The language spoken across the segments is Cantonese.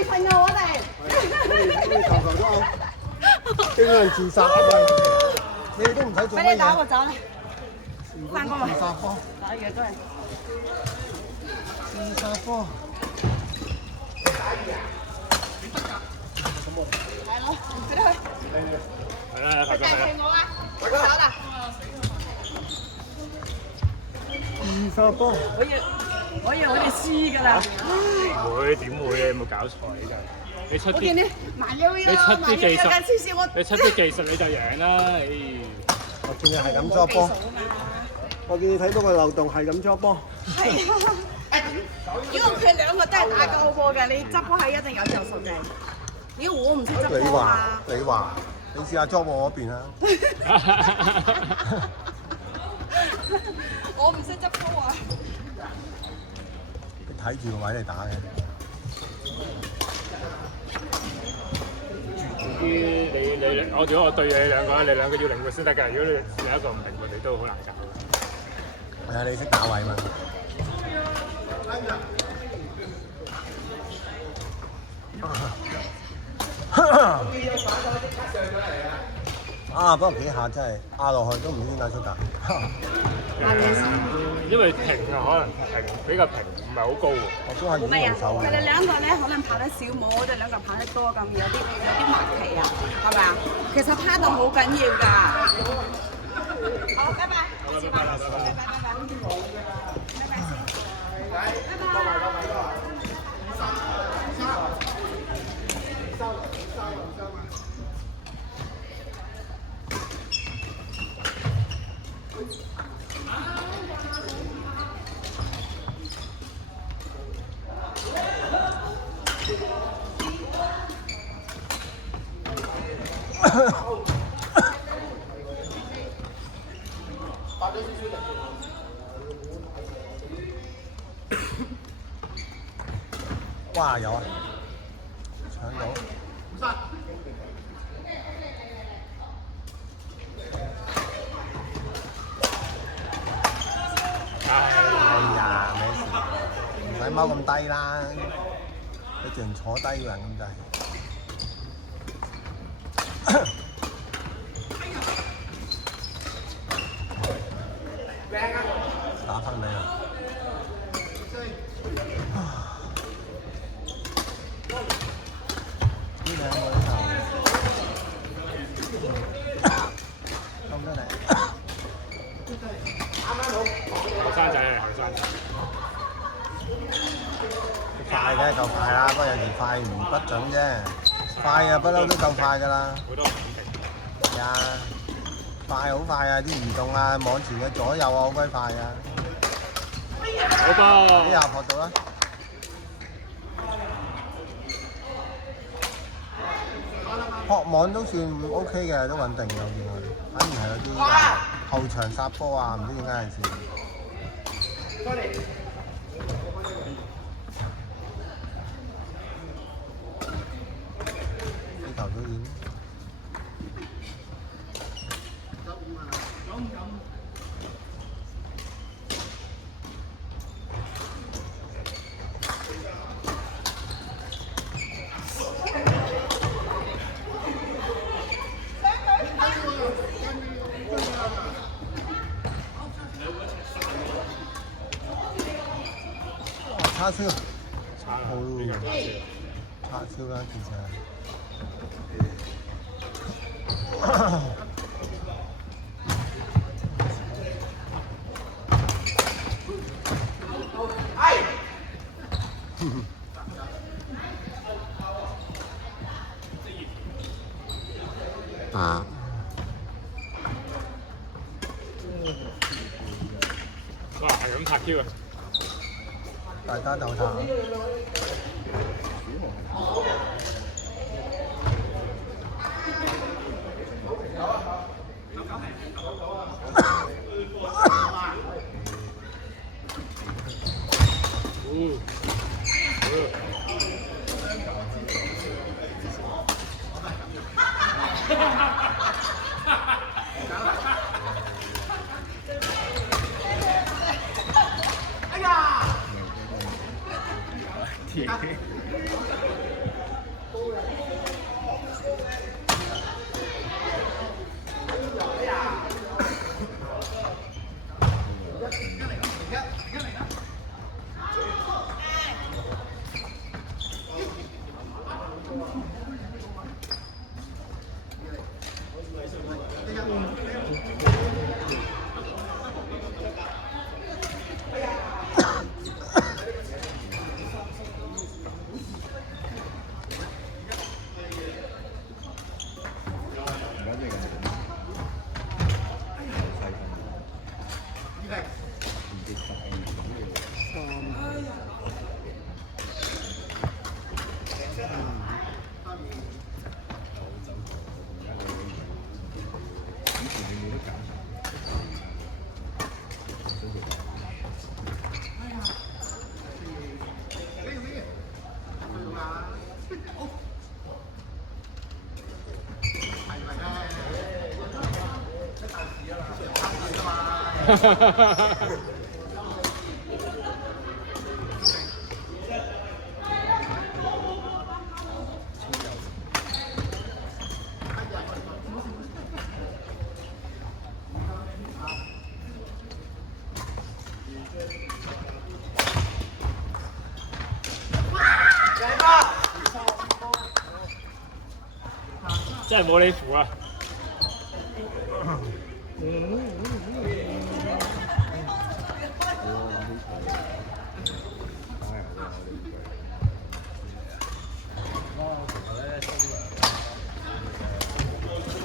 未瞓啊！我哋球球都好，驚人自殺啊！你哋都唔使做乜嘢。俾你打我走啦，翻工啦。自殺科，打嘢都係。自殺科。係咯，俾佢。係啦，佢帶住我啊！我走啦。自殺科。我以為我哋輸㗎啦。唔會點會啊？有冇搞錯你真係？你出啲，我見你麻溜溜，你出啲技術，黐線我。你出啲技術你就贏啦！我見你係咁捉波，我見你睇到個漏洞係咁捉波。係啊，如果佢兩個都係打高波嘅，你執波係一定有着數嘅。如果我唔識執你話波啊，你試下捉我嗰邊啊！我唔識執波啊。你睇住個位嚟打嘅。你如果我對你兩個，你兩個要靈活先得㗎。如果你一個唔靈活，你都好難搞。係啊，你識打位嘛？啊！不過幾下真係壓落去都唔知點解出㗎。因為平啊，可能平比較平，唔係好高喎。我都係冇咩啊？手佢哋兩個咧可能跑得少冇我哋兩個跑得多咁，有啲默契啊，係咪啊？其實趴到好緊要㗎。好，拜拜。好啦，拜拜啦，拜拜。拜拜先。拜拜。哇！有啊，搶到。哎呀，咩事？唔使踎咁低啦，你淨坐低個人咁滯。打翻你啊！呢兩個就咁得嚟。後生仔啊，後生仔。快嘅夠快啦，不過有時快唔不準啫。快啊，不嬲都夠快㗎啦。好多唔定。係啊，快好快啊！啲移動啊，網前嘅左右啊，好鬼快啊！好波。呢下學到啦。學網都算 OK 嘅，都穩定嘅，我見佢。反而係有啲後場殺波啊，唔知點解有時。呢球都已經。叉燒，好叉燒啦，其實。啊！哇，係咁拍 Q 啊！大家鬥塔。真係冇你符啊！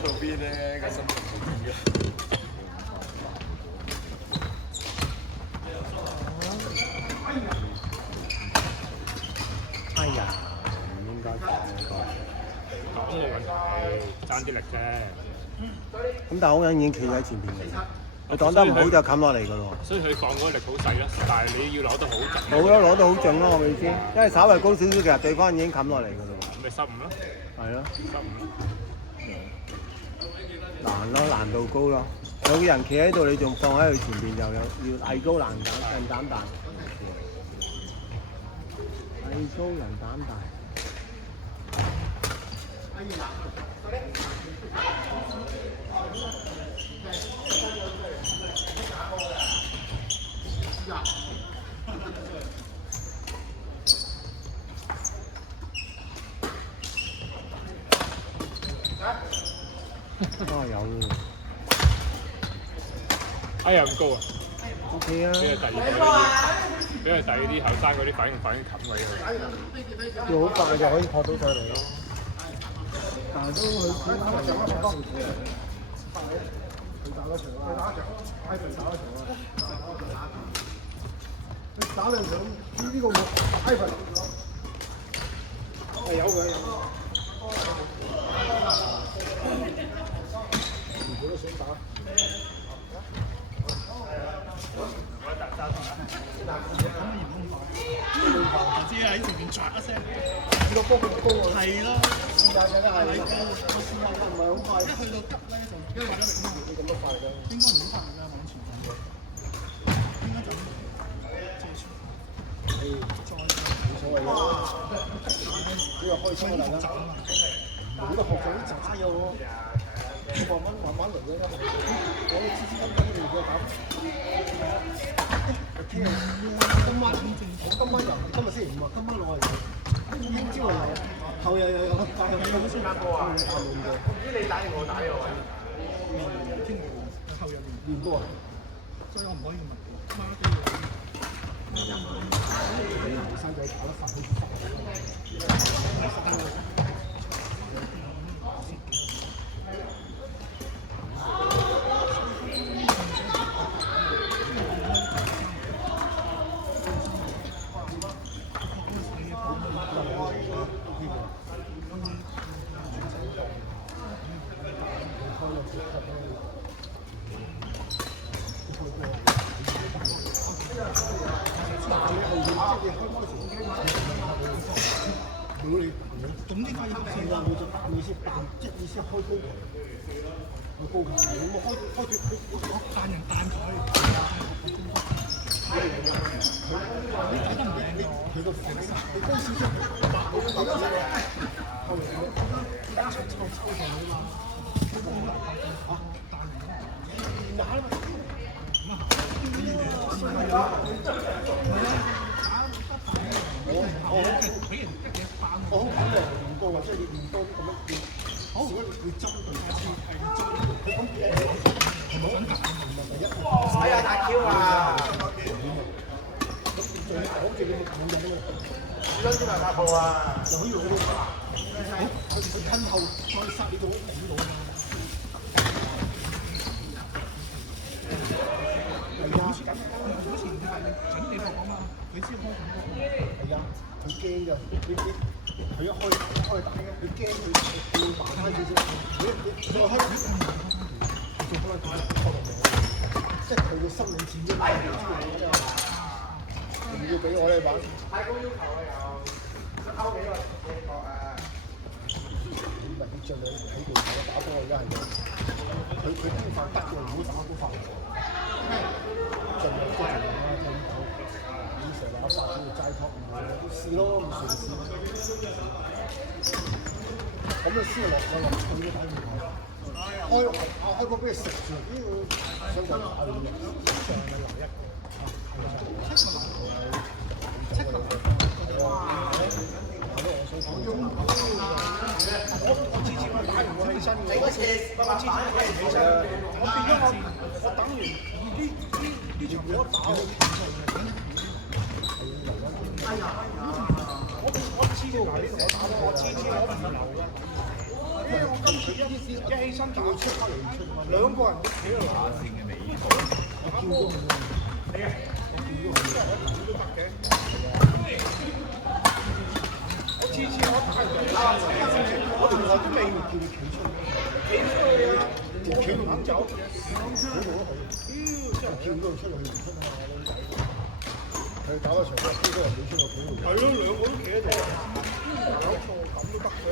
嗰邊咧個心情好啲嘅。哎呀，唔應該講呢個。講冇問題，爭啲力啫。咁但係好人已經企喺前邊嚟，佢擋得唔好就冚落嚟㗎咯。所以佢放嗰個力好細咯，但係你要攞得好準。好咯，攞到好準咯，我嘅意思，因為稍微高少少，其實對方已經冚落嚟㗎咯。咁咪15咯，係咯， 15咯。難咯，難度高咯。有個人企喺度，你仲放喺佢前邊，就有要藝高人膽大。藝高人膽大。哦，有喎。哎呀咁高啊！ OK 啊，俾佢第二啲後生嗰啲反應冚位佢。要好快就可以撲到上嚟咯。但係都佢打得長啊，佢打得長啊，打得長啊，佢打兩場呢個冇，Ivan係有嘅。如果都想打。只係喺前面唰一聲，個波咁高啊！係咯，試下睇下係。唔係好快。一去到急咧就因為力你咁多快嘅？應該唔好快啦，往前進。應該就借出。冇所謂嘅。呢個開心啦，大家。冇得學就啲渣有喎。慢慢嚟嘅，我哋黐筋筋嚟嘅咁。今晚今日星期5啊，今晚落嚟。聽朝嚟，後日又有，但係冇先打波啊！唔知你打定我打又係。聽日後日練波啊！所以我唔可以問媽機嘅。後生仔打得快，好快。咁呢個係啊，你就彈你先彈，即係意思係開高球，要高球，你冇開住我彈人彈佢，你睇得唔靚㗎？佢個反，你高少少，白你都打得抽上去嘛。啊！哪嘛？我好肯定練過喎，即係你練多啲咁樣練。好，如果你針對佢咁係咪想打第一？哎呀，大 Q 啊！咁最講住你冇人啊嘛。幾多錢啊？8號啊？就可以攞到。佢吞後再殺你到頂到啊！係啊，以前就係整地學啊嘛，佢先開咁多。係啊，佢驚㗎，佢一開打嘅，佢驚佢要麻翻少少。你再開，做開點？即係佢嘅心理戰啫嘛。唔要俾我哋玩。太高要求啊又，勾幾個啊？唔係佢盡量喺度打波，而家係佢邊發得嘅，如果打都發。盡量都盡量啦，聽到。你成日打法都要齋托，試咯，唔嘗試。咁你先落趣都睇唔到。開波俾你食住，呢個想講打你嘅，上係留一個。7個。哇！我次次我打完我起身嘅，我次次我唔起身，我變咗我等完呢場波打我哎呀！我次次嗱呢度我打我次次我唔留㗎，因為我今次一起身叫佢出翻嚟唔出，兩個人企喺度打線嘅味道，我叫咗佢，係啊，我叫咗佢，都得嘅。次次我打完我從來都未叫你企出嚟，企出去啊！企唔肯走，好冇得去。真係叫咗佢出嚟，佢唔出嘛，佢打嗰場波，幾多人企出個企度？係咯，兩個都企喺度。搞錯咁都得嘅，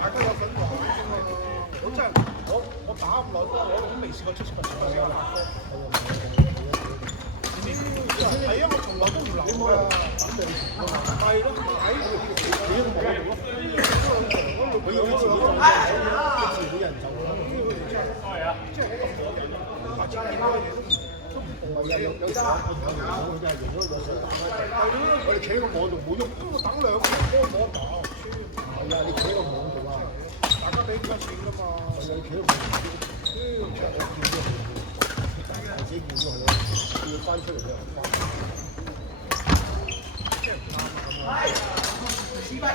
大家有份玩啫嘛。我真係我打咁耐波，我都未試過出場試過打波。係啊，我從來都唔留㗎。係咯，喺佢要自己俾人走啦。係啊，即係我咁講，或者其他嘢都唔係啊，有得啦。我同你講，佢真係贏咗個水打啦。係咯，我哋企喺個網度冇喐，我等兩個波冇得打。係啊，你企喺個網度啊，大家俾幾多錢㗎嘛？係啊，你企喺個網度，即係我叫咗佢，自己叫咗佢，叫翻出嚟嘅。失敗。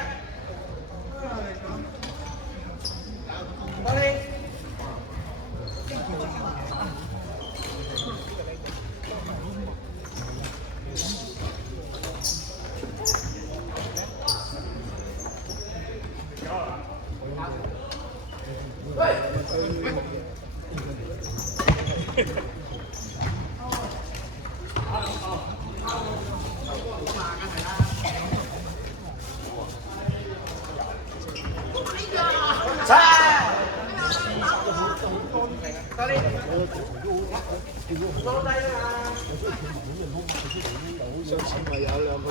上次咪有兩個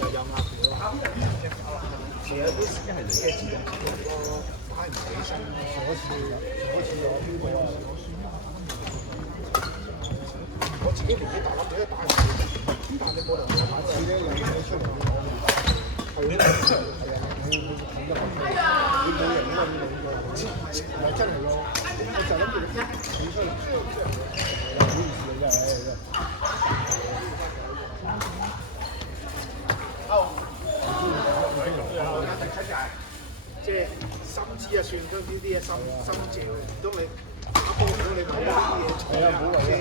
又有鴨條咯，其實都一係自己自動打唔起身，上一次有邊個啊？我自己年紀大粒，你都打唔起，但係你冇人打次咧，又要出嚟。係啊，你睇得開，你冇人啦，你冇係真係咯，我就諗住你起出嚟，唔好意思啊，真係。即係心知啊，算嗰啲嘢心照，唔通你打波唔通你講呢啲嘢？係啊，冇為嘅。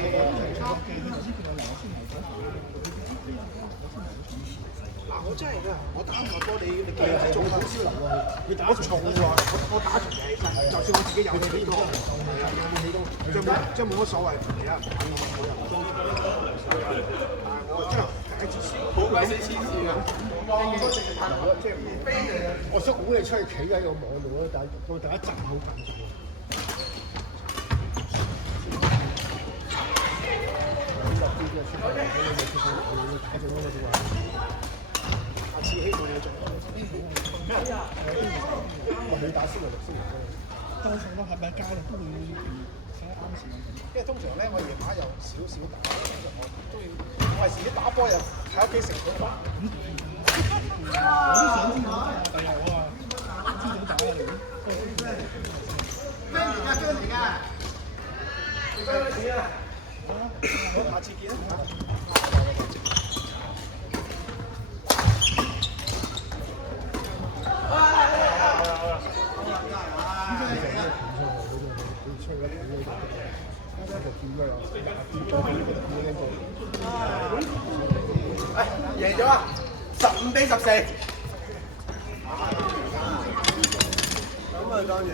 嗱，我真係㗎，我打唔落波，你記住做好少流啊！你打重喎，我打重嘅，就算我自己有氣幾多，即係冇乜所謂，其他唔打我又唔中意。但係我真係第一次輸，好鬼死黐線啊！即係我想鼓你出去企喺個網度咯，但係我第一集好緊張。下次希望你做。你打先6星期多數都係咪街度都會寫啱時間。因為通常咧，我夜晚有少少打，我中意我係自己打波又喺屋企食好飯。我都想知道啊，第日我啊朝早打嚟。咩嚟㗎？咩嚟㗎？好，下次見啦。贏咗啊！15比14。咁啊，當然。